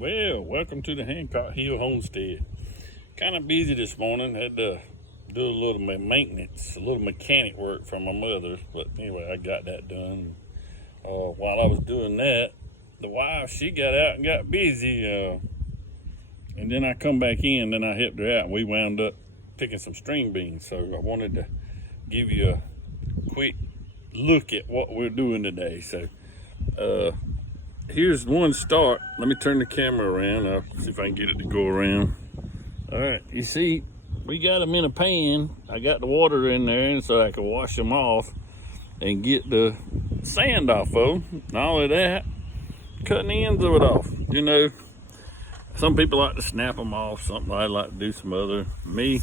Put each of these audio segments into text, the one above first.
Well, welcome to the Hancock Hill Homestead. Kind of busy this morning. Had to do a little maintenance, a little mechanic work for my mother. But anyway, I got that done. While I was doing that, the wife, she got out and got busy. And then I come back in, then I helped her out, and we wound up picking some string beans. So I wanted to give you a quick look at what we're doing today. So here's one start. Let me turn the camera around. I'll see if I can get it to go around. All right, you see, we got them in a pan. I got the water in there so I can wash them off and get the sand off of them. Not only that, cutting the ends of it off. You know, some people like to snap them off, something I like to do some other. Me,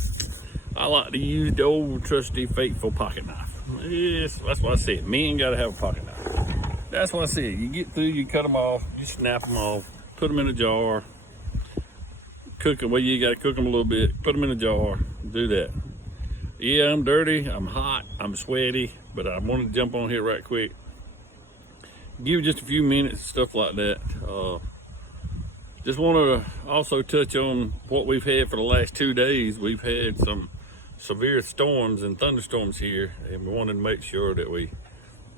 I like to use the old trusty faithful pocket knife. Yes, that's what I said. Men gotta have a pocket knife. That's what I said. You get through, you cut them off, you snap them off, put them in a jar, cook them. Well, you got to cook them a little bit, put them in a jar, do that. Yeah, I'm dirty, I'm hot, I'm sweaty, but I want to jump on here right quick. Give you just a few minutes, stuff like that. Just want to also touch on what we've had for the last 2 days. We've had some severe storms and thunderstorms here, and we wanted to make sure that we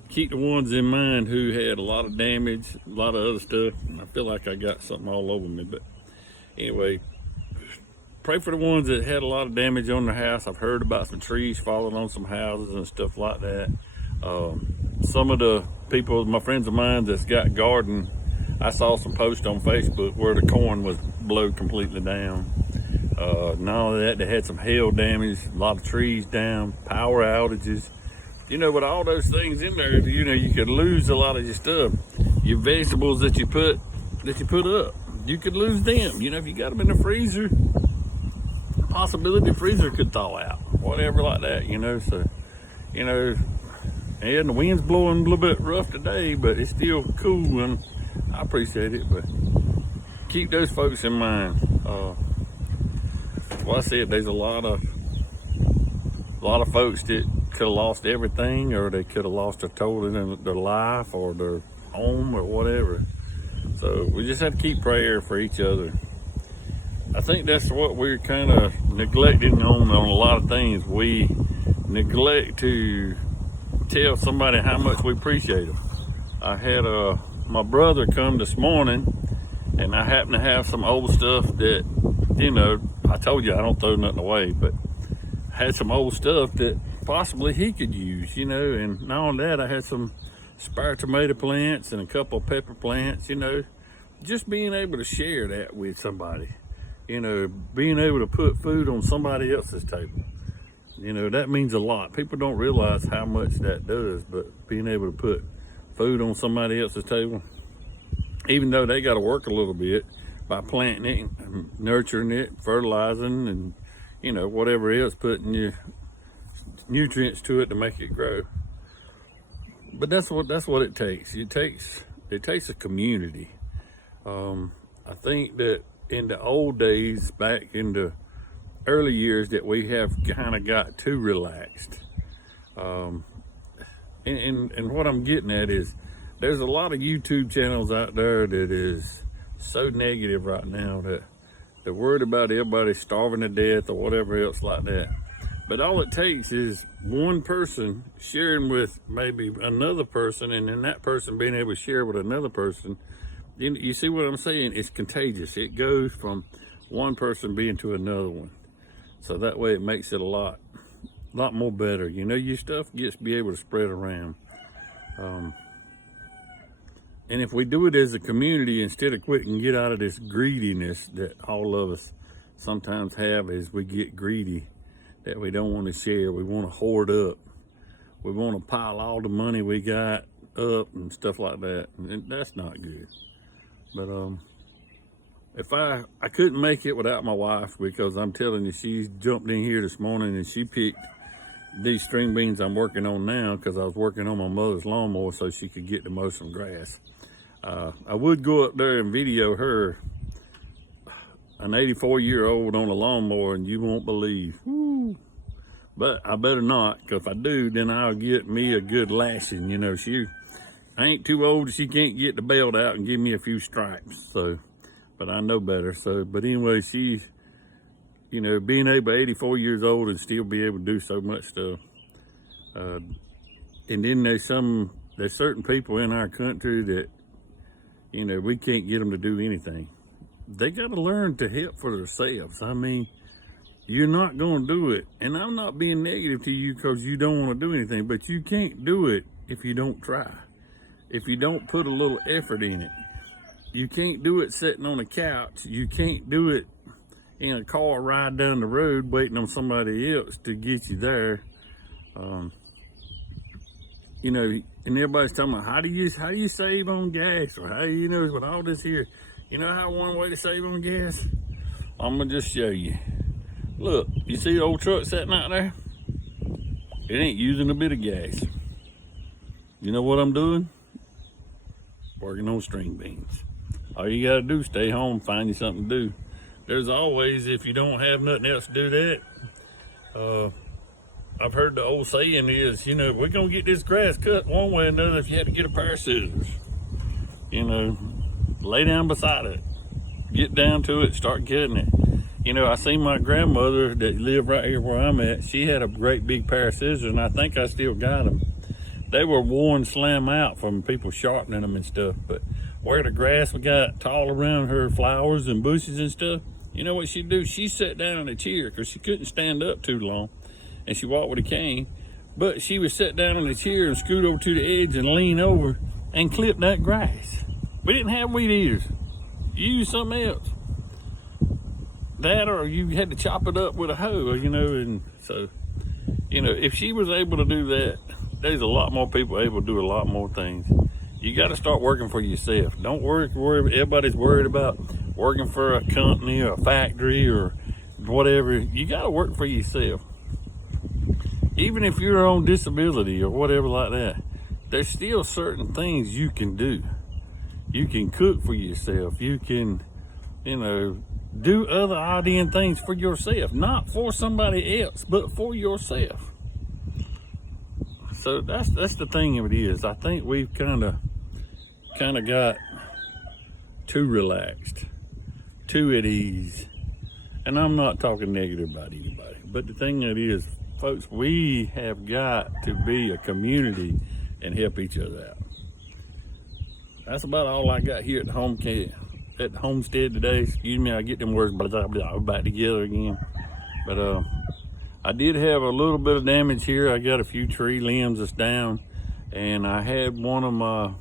keep the ones in mind who had a lot of damage, a lot of other stuff. And I feel like I got something all over me, but anyway, pray for the ones that had a lot of damage on their house. I've heard about some trees falling on some houses and stuff like that. Some of the people, my friends of mine that's got garden, I saw some posts on Facebook where the corn was blown completely down. Not only that, they had some hail damage, a lot of trees down, power outages. You know, with all those things in there, you know, you could lose a lot of your stuff. Your vegetables that you put up, you could lose them. You know, if you got them in the freezer, possibility the freezer could thaw out, whatever like that, you know. So, you know, and the wind's blowing a little bit rough today, but it's still cool, and I appreciate it. But keep those folks in mind. Well, I said there's a lot of folks that could have lost everything, or they could have lost their life or their home or whatever. So we just have to keep prayer for each other. I think that's what we're kind of neglecting on a lot of things. We neglect to tell somebody how much we appreciate them. I had my brother come this morning, and I happen to have some old stuff that, you know, I told you I don't throw nothing away, but I had some old stuff that possibly he could use, you know. And not only that, I had some spare tomato plants and a couple of pepper plants, you know. Just being able to share that with somebody, you know, being able to put food on somebody else's table, you know, that means a lot. People don't realize how much that does, but being able to put food on somebody else's table, even though they got to work a little bit by planting it and nurturing it, fertilizing, and, you know, whatever else, putting your nutrients to it to make it grow. But that's what it takes. It takes a community. I think that in the old days, back in the early years, that we have kind of got too relaxed. And what I'm getting at is there's a lot of YouTube channels out there that is so negative right now that they're worried about everybody starving to death or whatever else like that. But all it takes is one person sharing with maybe another person, and then that person being able to share with another person. You see what I'm saying? It's contagious. It goes from one person being to another one. So that way it makes it a lot more better. You know, your stuff gets to be able to spread around. And if we do it as a community, instead of quitting and get out of this greediness that all of us sometimes have, as we get greedy, that we don't want to share. We want to hoard up. We want to pile all the money we got up and stuff like that. And that's not good. But if I couldn't make it without my wife, because I'm telling you, she jumped in here this morning and she picked these string beans I'm working on now, because I was working on my mother's lawnmower so she could get to mow some grass. I would go up there and video her, an 84-year-old on a lawnmower, and you won't believe. Woo. But I better not, because if I do, then I'll get me a good lashing. You know, I ain't too old, she can't get the belt out and give me a few stripes. So but I know better. So, but anyway, she's, you know, being able 84 years old and still be able to do so much stuff. And then there's certain people in our country that, you know, we can't get them to do anything. They got to learn to help for themselves. I mean, you're not going to do it. And I'm not being negative to you because you don't want to do anything, but you can't do it if you don't try. If you don't put a little effort in it. You can't do it sitting on a couch. You can't do it in a car ride down the road waiting on somebody else to get you there. You know, and everybody's talking about how do you save on gas, or how, you know, with all this here. You know how one way to save on gas? I'm gonna just show you. Look, you see the old truck sitting out there? It ain't using a bit of gas. You know what I'm doing? Working on string beans. All you gotta do is stay home, find you something to do. There's always, if you don't have nothing else to do that, I've heard the old saying is, you know, we're gonna get this grass cut one way or another if you had to get a pair of scissors. You know, lay down beside it, get down to it, start cutting it. You know, I seen my grandmother that lived right here where I'm at. She had a great big pair of scissors, and I think I still got them. They were worn slam out from people sharpening them and stuff, but where the grass we got tall around her flowers and bushes and stuff, you know what she'd do? She sat down in a chair because she couldn't stand up too long, and she walked with a cane, but she would sit down in the chair and scoot over to the edge and lean over and clip that grass. We didn't have weed eaters. You used something else. That, or you had to chop it up with a hoe, you know, and so, you know, if she was able to do that, there's a lot more people able to do a lot more things. You got to start working for yourself. Don't worry, everybody's worried about working for a company or a factory or whatever. You got to work for yourself. Even if you're on disability or whatever like that, there's still certain things you can do. You can cook for yourself. You can, you know, do other odd end things for yourself, not for somebody else, but for yourself. So that's the thing of it is, I think we've kind of got too relaxed, too at ease. And I'm not talking negative about anybody, but the thing of it is, folks, we have got to be a community and help each other out. That's about all I got here at the homestead today. Excuse me, I get them words back together again. But I did have a little bit of damage here. I got a few tree limbs that's down, and I had one of my,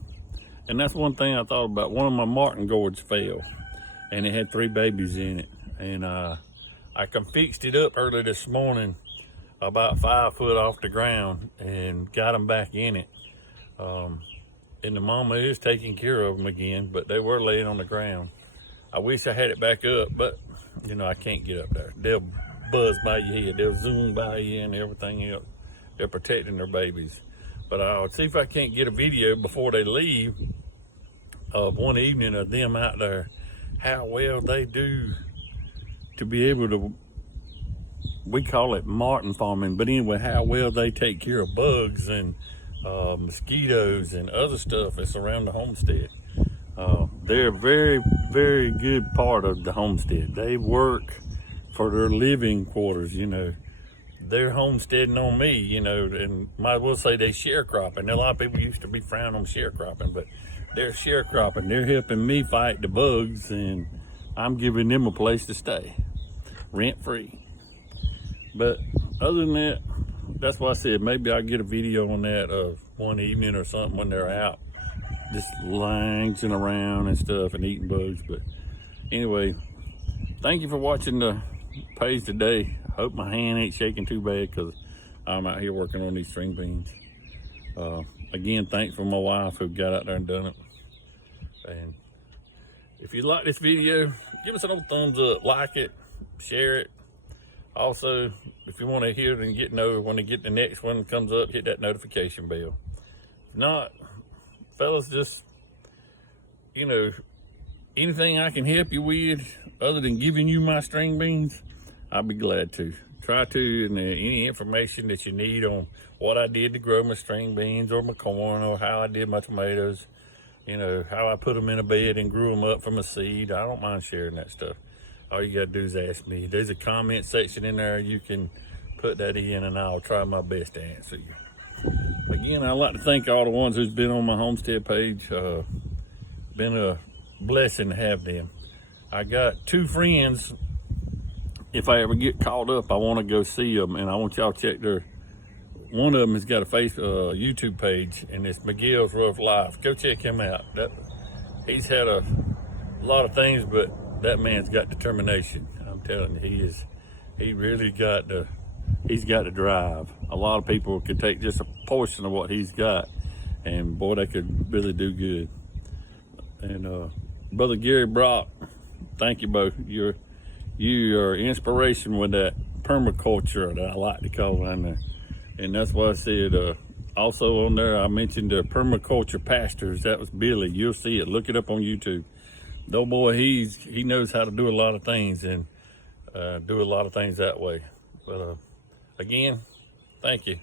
and that's one thing I thought about, one of my martin gourds fell, and it had 3 babies in it. And I fixed it up early this morning, about 5 foot off the ground, and got them back in it. And the mama is taking care of them again, but they were laying on the ground. I wish I had it back up, but you know, I can't get up there. They'll buzz by your head, they'll zoom by you and everything else. They're protecting their babies. But I'll see if I can't get a video before they leave of one evening of them out there, how well they do to be able to, we call it martin farming, but anyway, how well they take care of bugs and mosquitoes and other stuff that's around the homestead. They're a very, very good part of the homestead. They work for their living quarters, you know. They're homesteading on me, you know, and might as well say they sharecropping. A lot of people used to be frowned on sharecropping, but they're sharecropping. They're helping me fight the bugs, and I'm giving them a place to stay, rent-free. But other than that, that's why I said maybe I'll get a video on that of one evening or something when they're out, just lounging around and stuff and eating bugs. But anyway, thank you for watching the page today. I hope my hand ain't shaking too bad because I'm out here working on these string beans. Again, thanks for my wife who got out there and done it. And if you like this video, give us an old thumbs up, like it, share it. Also, if you want to hear it and get know when the next one comes up, hit that notification bell. If not, fellas, just, you know, anything I can help you with other than giving you my string beans, I'll be glad to. Try to, and any information that you need on what I did to grow my string beans or my corn or how I did my tomatoes, you know, how I put them in a bed and grew them up from a seed. I don't mind sharing that stuff. All you gotta do is ask me. There's a comment section in there. You can put that in and I'll try my best to answer you. Again, I'd like to thank all the ones who's been on my homestead page. Been a blessing to have them. I got 2 friends. If I ever get caught up, I want to go see them, and I want y'all to check their. One of them has got a YouTube page, and it's Miguel's Rough Life. Go check him out. He's had a lot of things, but that man's got determination. I'm telling you, he really got he's got the drive. A lot of people could take just a portion of what he's got, and boy, they could really do good. And Brother Gary Brock, thank you both. You are inspiration with that permaculture that I like to call on there. And that's why I said, also on there, I mentioned the permaculture pastors. That was Billy. You'll see it. Look it up on YouTube. Though boy, he knows how to do a lot of things and do a lot of things that way. But again, thank you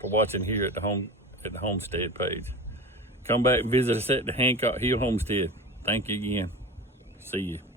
for watching here at the homestead page. Come back and visit us at the Hancock Hill Homestead. Thank you again. See you.